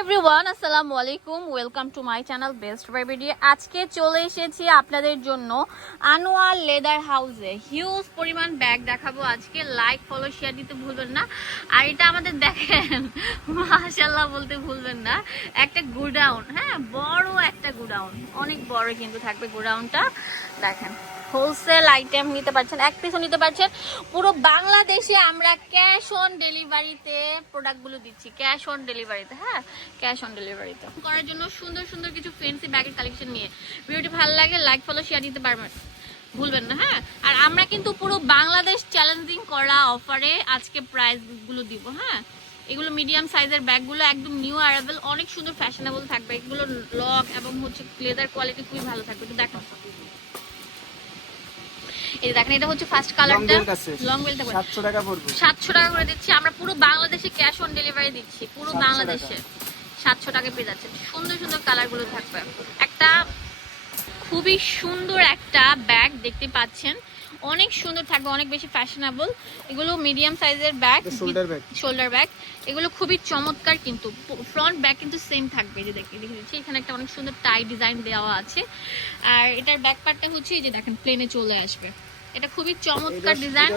Everyone আসসালামু আলাইকুম। Welcome to my channel best buy video আজকে চলে এসেছি আপনাদের জন্য আনোয়ার লেদার হাউসে। হিউজ পরিমাণ ব্যাগ দেখাবো আজকে। লাইক ফলো শেয়ার দিতে ভুলবেন না। আর এটা আমাদের দেখেন মাশাল্লাহ বলতে ভুলবেন না। একটা গোডাউন হ্যাঁ বড় একটা গোডাউন। অনেক বড় কিন্তু থাকবে গোডাউনটা। দেখেন। হোলসেল আইটেম নিতে পারছেন, এক পিসও নিতে পারছেন। পুরো বাংলাদেশে আমরা ক্যাশ অন ডেলিভারিতে প্রোডাক্টগুলো দিচ্ছি। ক্যাশ অন ডেলিভারিতে হ্যাঁ? ক্যাশ অন ডেলিভারিতে করার জন্য সুন্দর সুন্দর কিছু ফেন্সি ব্যাগের কালেকশন নিয়ে। ভিডিওটি ভালো লাগে লাইক ফলো শেয়ার দিতে পারবেন। ভুলবেন না হ্যাঁ? আর আমরা কিন্তু পুরো বাংলাদেশ চ্যালেঞ্জিং করা অফারে আজকে প্রাইসগুলো দিব হ্যাঁ? এগুলো মিডিয়াম সাইজের ব্যাগগুলো একদম নিউ অ্যারাইভেল অনেক সুন্দর ফ্যাশনেবল থাকবে। এগুলো লক এবং হচ্ছে লেদার কোয়ালিটি খুবই ভালো থাকবে। একটু দেখো। এই দেখেন এটা হচ্ছে ফার্স্ট কালারটা লং বেলটা সাতশো টাকা পড়বে। সাতশো টাকা করে দিচ্ছি। আমরা পুরো বাংলাদেশে ক্যাশ অন ডেলিভারি দিচ্ছি। পুরো 700 বাংলাদেশে। সাতশো টাকা পেয়ে যাচ্ছে সুন্দর সুন্দর কালারগুলো থাকবে। একটা খুবই সুন্দর একটা ব্যাগ দেখতে পাচ্ছেন। অনেক সুন্দর থাকবে অনেক বেশি ফ্যাশনেবল এগুলো মিডিয়াম সাইজের ব্যাগ শোল্ডার ব্যাগ এগুলো খুবই চমৎকার কিন্তু। ফ্রন্ট ব্যাগ কিন্তু সেম থাকবে। যে দেখে দেখে দিচ্ছি এখানে একটা অনেক সুন্দর টাই ডিজাইন দেওয়া আছে। আর এটার ব্যাক পার্টটা হচ্ছে এই যে দেখেন প্লেনে চলে আসবে। এটা খুবই চমৎকার ডিজাইন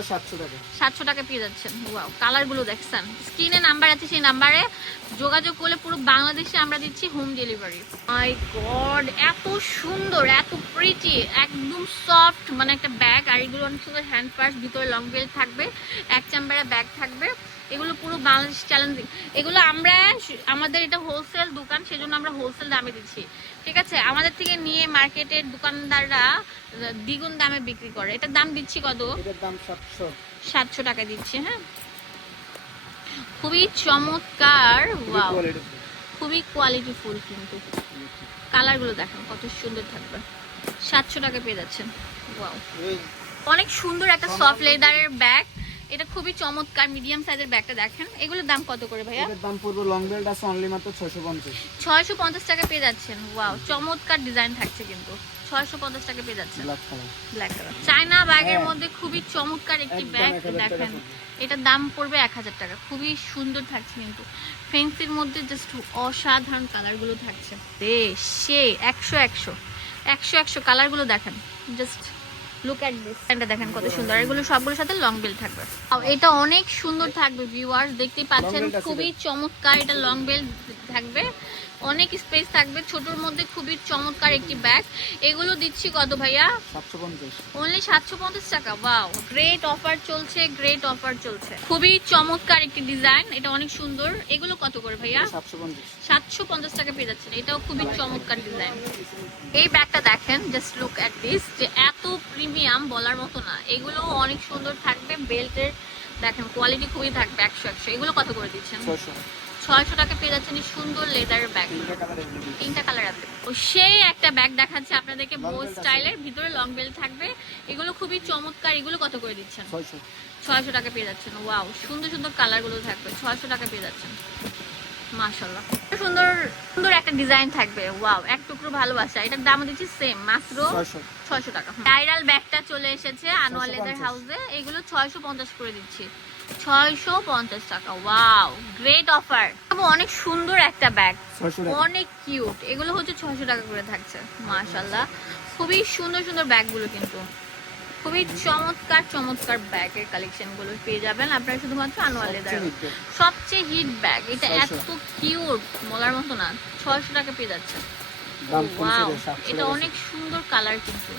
সাতশো টাকা। পেয়ে যাচ্ছেন। ওয়াও কালারগুলো দেখছেন। স্ক্রিনে নাম্বার আছে সেই নাম্বারে যোগাযোগ করলে পুরো বাংলাদেশে আমরা দিচ্ছি হোম ডেলিভারি মাই গড এত সুন্দর এত প্রিটি একদম সফট মানে একটা ব্যাগ আর এগুলো অনেক সুন্দর হ্যান্ড পার্স ভিতরে লং বেল্ট থাকবে এক চাম্বারে ব্যাগ থাকবে। এগুলো পুরো বাংলাদেশ চ্যালেঞ্জিং এগুলো আমরা আমাদের এটা হোলসেল দোকান সেজন্য আমরা হোলসেল দামে দিচ্ছি। ঠিক আছে? আমাদের থেকে নিয়ে মার্কেটের দোকানদাররা দ্বিগুণ দামে বিক্রি করে। এটার দাম দিচ্ছি কত? এটার দাম সাতশো। সাতশো টাকা দিচ্ছি হ্যাঁ? খুবই চমৎকার ওয়াও। খুবই কোয়ালিটি ফুল কিন্তু। কালারগুলো দেখেন কত সুন্দর থাকবে। সাতশো টাকা পেয়ে যাচ্ছেন ওয়াও। অনেক সুন্দর একটা সফট লেদারের ব্যাগ এটা খুবই চমৎকার মিডিয়াম সাইজের ব্যাগটা দেখেন। এগুলোর দাম কত করে ভাইয়া? এটার দাম পড়বে লং বেল্ট আছে অনলি মাত্র ছশো পঞ্চাশ। ছয়শো পঞ্চাশ টাকা পেয়ে যাচ্ছেন। ওয়াও চমৎকার ডিজাইন থাকছে কিন্তু। ছয়শো পঞ্চাশ টাকা পেয়ে যাচ্ছেন। Black colour black colour China ব্যাগের। মধ্যে খুবই চমৎকার একটি ব্যাগ দেখেন। এটার দাম পড়বে এক হাজার টাকা। খুবই সুন্দর থাকছে কিন্তু। ফেন্সির মধ্যে জাস্ট অসাধারণ কালারগুলো থাকছে। সে একশো একশো। একশো একশো কালারগুলো দেখেন। জাস্ট লুক অ্যাট দিস এটা দেখেন কত সুন্দর। এগুলো সবগুলোর সাথে লং বেল থাকবে। এটা অনেক সুন্দর থাকবে ভিউয়ার্স দেখতেই পাচ্ছেন খুবই চমৎকার এটা লং বেল্ট থাকবে। অনেক স্পেস থাকবে ছোটর মধ্যে খুবই চমৎকার একটি ব্যাগ এগুলো দিচ্ছি কত ভাইয়া? সাতশো পঞ্চাশ। অনলি সাতশো পঞ্চাশ টাকা ওয়াও গ্রেট অফার চলছে গ্রেট অফার চলছে। খুবই চমৎকার একটি ডিজাইন এটা অনেক সুন্দর। এগুলো কত করে ভাইয়া? সাতশো পঞ্চাশ। টাকা পেয়ে যাচ্ছেন এটাও খুবই চমৎকার ডিজাইন এই ব্যাগটা দেখেন জাস্ট লুক অ্যাট দিস যে এত প্রিমিয়াম বলার মতো না। এগুলো অনেক সুন্দর থাকবে বেল্টের দেখেন কোয়ালিটি খুবই থাকবে একশো একশো। এগুলো কত করে দিচ্ছেন? ছয়শো টাকা পেয়ে যাচ্ছেন সুন্দর লেদারের ব্যাগ তিনটা কালার আছে। সেই একটা ব্যাগ দেখাচ্ছে আপনাদেরকে বো। স্টাইলের ভিতরে লং বেল্ট থাকবে। এগুলো খুবই চমৎকার এগুলো কত করে দিচ্ছেন? ছয়শো। টাকা পেয়ে যাচ্ছেন ওয়াও সুন্দর সুন্দর কালারগুলো থাকবে ছয়শো টাকা পেয়ে যাচ্ছেন। মাশাল্লাহ সুন্দর সুন্দর একটা ডিজাইন থাকবে ওয়াও এক টুকরো ভালোবাসা এটার দাম দিচ্ছি সেম মাত্র ছয়শো। ছয়শো টাকা। ভাইরাল ব্যাগটা চলে এসেছে আনোয়ার লেদার হাউসে এগুলো ছয়শো পঞ্চাশ করে দিচ্ছি। ছয়শো পঞ্চাশ টাকা। ওয়াও গ্রেট অফার অনেক সুন্দর একটা ব্যাগ অনেক কিউট এগুলো হচ্ছে ছয়শো টাকা করে থাকছে মাশাল্লাহ খুবই সুন্দর সুন্দর ব্যাগগুলো কিন্তু। খুবই চমৎকার চমৎকার ব্যাগের কালেকশনগুলো পেয়ে যাবেন আপনারা শুধুমাত্র আনোয়ার লেদার সবচেয়ে হিট ব্যাগ এটা এত কিউট বলার মতো না। ছয়শো টাকা পেয়ে যাচ্ছে। দাম কমছে Wow, রে, 700 এটা অনেক সুন্দর কালার কিন্তু।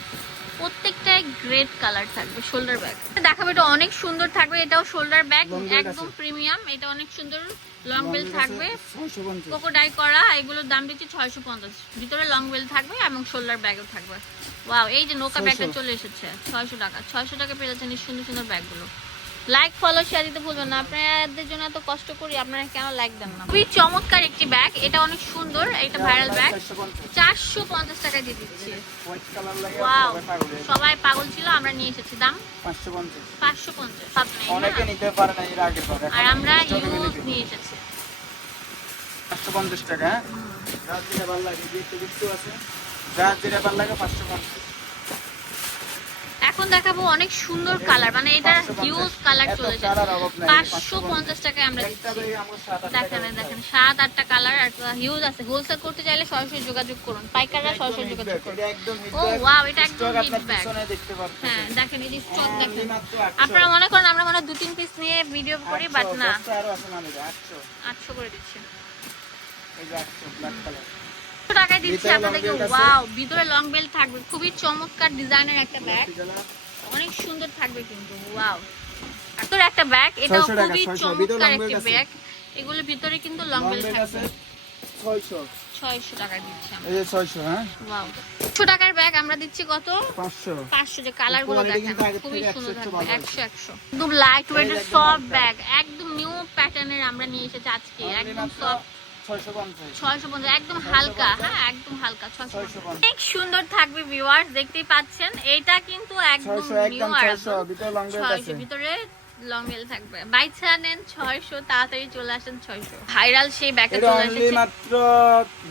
প্রত্যেকটাই গ্রেট কালার থাকবে শোল্ডার ব্যাগ দেখাবো এটা অনেক সুন্দর থাকবে এটাও শোল্ডার ব্যাগ একদম প্রিমিয়াম এটা অনেক সুন্দর লং বেল থাকবে। কোকো ডাই করা এগুলোর দাম দিচ্ছে ছয়শো পঞ্চাশ। ভিতরে লং বেল থাকবে এবং শোল্ডার ব্যাগও থাকবে। ওয়াও এই যে নৌকা ব্যাগটা চলে এসেছে ছয়শো টাকা। ছয়শো টাকা পেয়ে যাচ্ছেন এই সুন্দর সুন্দর ব্যাগগুলো লাইক ফলো শেয়ার দিতে ভুলবেন না। আপনাদের জন্য এত কষ্ট করি আপনারা কেন লাইক দেন না? খুবই চমৎকার একটি ব্যাগ এটা অনেক সুন্দর এটা ভাইরাল ব্যাগ চারশো পঞ্চাশ টাকা দিয়ে দিচ্ছি। সবাই পাগল হয়ে ছিল আমরা নিয়ে এসেছি। দাম? পাঁচশো পঞ্চাশ। আর আমরা ইউজ নিয়ে এসেছি। পাঁচশো পঞ্চাশ টাকা হ্যাঁ? যার যেটা ভালো লাগে যে একটু আছে যার যেটা ভালো লাগে পাঁচশো পঞ্চাশ। এখন দেখাবো অনেক সুন্দর কালার মানে এটা হিউজ কালার চলে যায় পাঁচশো পঞ্চাশ টাকায় আমরা দিচ্ছি। দেখেন দেখেন সাত আটটা কালার একটা হিউজ আছে। হোলসেল করতে চাইলে সরাসরি যোগাযোগ করুন। পাইকাররা সরাসরি যোগাযোগ করুন। ও ওয়াও এটা একদম হিট ব্যাগ হ্যাঁ দেখেন এই স্টক দেখেন। আপনারা মনে করেন আমরা মনে দু তিন পিস নিয়ে ভিডিও করি বাট না। আরও আছে 800 আটশো। করে দিচ্ছি। এই যে 800 ব্ল্যাক কালার একশো টাকায় দিচ্ছি আপনাদেরকে। ওয়াও ভিতরে লং বেল্ট থাকবে। খুবই চমৎকার ডিজাইনের একটা ব্যাগ অনেক সুন্দর থাকবে কিন্তু। ওয়াও তোর একটা ব্যাগ এটা খুবই চমৎকার একটি ব্যাগ এগুলোর ভিতরে কিন্তু লং বেল্ট থাকবে। আছে। 600 ছয়শো দিচ্ছি আমরা। এই 600 হ্যাঁ? ওয়াও একশো টাকার ব্যাগ আমরা দিচ্ছি কত? 500 পাঁচশো যে কালারগুলো দেখেন। খুবই সুন্দর থাকবে। ভালো আছে। একশো একশো। একদম লাইট ওয়েট এই যে সফট ব্যাগ একদম নিউ প্যাটার্নের আমরা নিয়ে এসেছি আজকে। একদম সফট 650 ছয়শো পঞ্চাশ একদম হালকা। হ্যাঁ একদম হালকা অনেক সুন্দর থাকবে ভিউয়ার্স দেখতেই পাচ্ছেন। এটা কিন্তু একদম নিউ ভিতরে লং বেল্ট আছে। ছয়শো ভিতরে লং বেল থাকবে। বাইছা নেন ছয়শো তাড়াতাড়ি চলে আসেন ছয়শো। ভাইরাল সেই ব্যাগে চলে এসেছে। মাত্র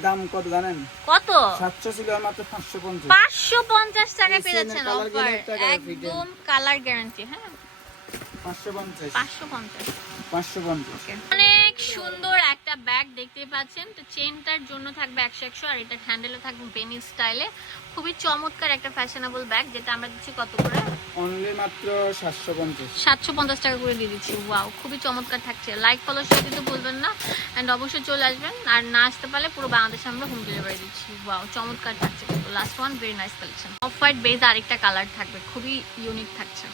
দাম কত জানেন? কত? 700 ছিল মাত্র 550 পাঁচশো পঞ্চাশ টাকায় পেয়ে যাচ্ছেন অফার একদম কালার গ্যারান্টি হ্যাঁ। 550 পাঁচশো পঞ্চাশ। 550 অনেক সুন্দর পাচ্ছেন। তো চেনটার জন্য থাকবে একশো একশো আর এটার হ্যান্ডেলে থাকবে বেনি স্টাইলে খুবই চমৎকার একটা ফ্যাশনেবল ব্যাগ যেটা আমরা দিচ্ছি কত করে? অনলি মাত্র 750 সাতশো পঞ্চাশ টাকা করে দিয়ে দিচ্ছি। ওয়াও খুবই চমৎকার থাকছে। লাইক ফলো শেয়ার দিতে ভুলবেন না। অ্যান্ড অবশ্যই চলে আসবেন। আর না আসতে পারলে পুরো বাংলাদেশে আমরা হোম ডেলিভারি দিচ্ছি। ওয়াও চমৎকার থাকছে। Last one very nice collection of white beige আরেকটা কালার থাকবে। খুবই ইউনিক থাকছে।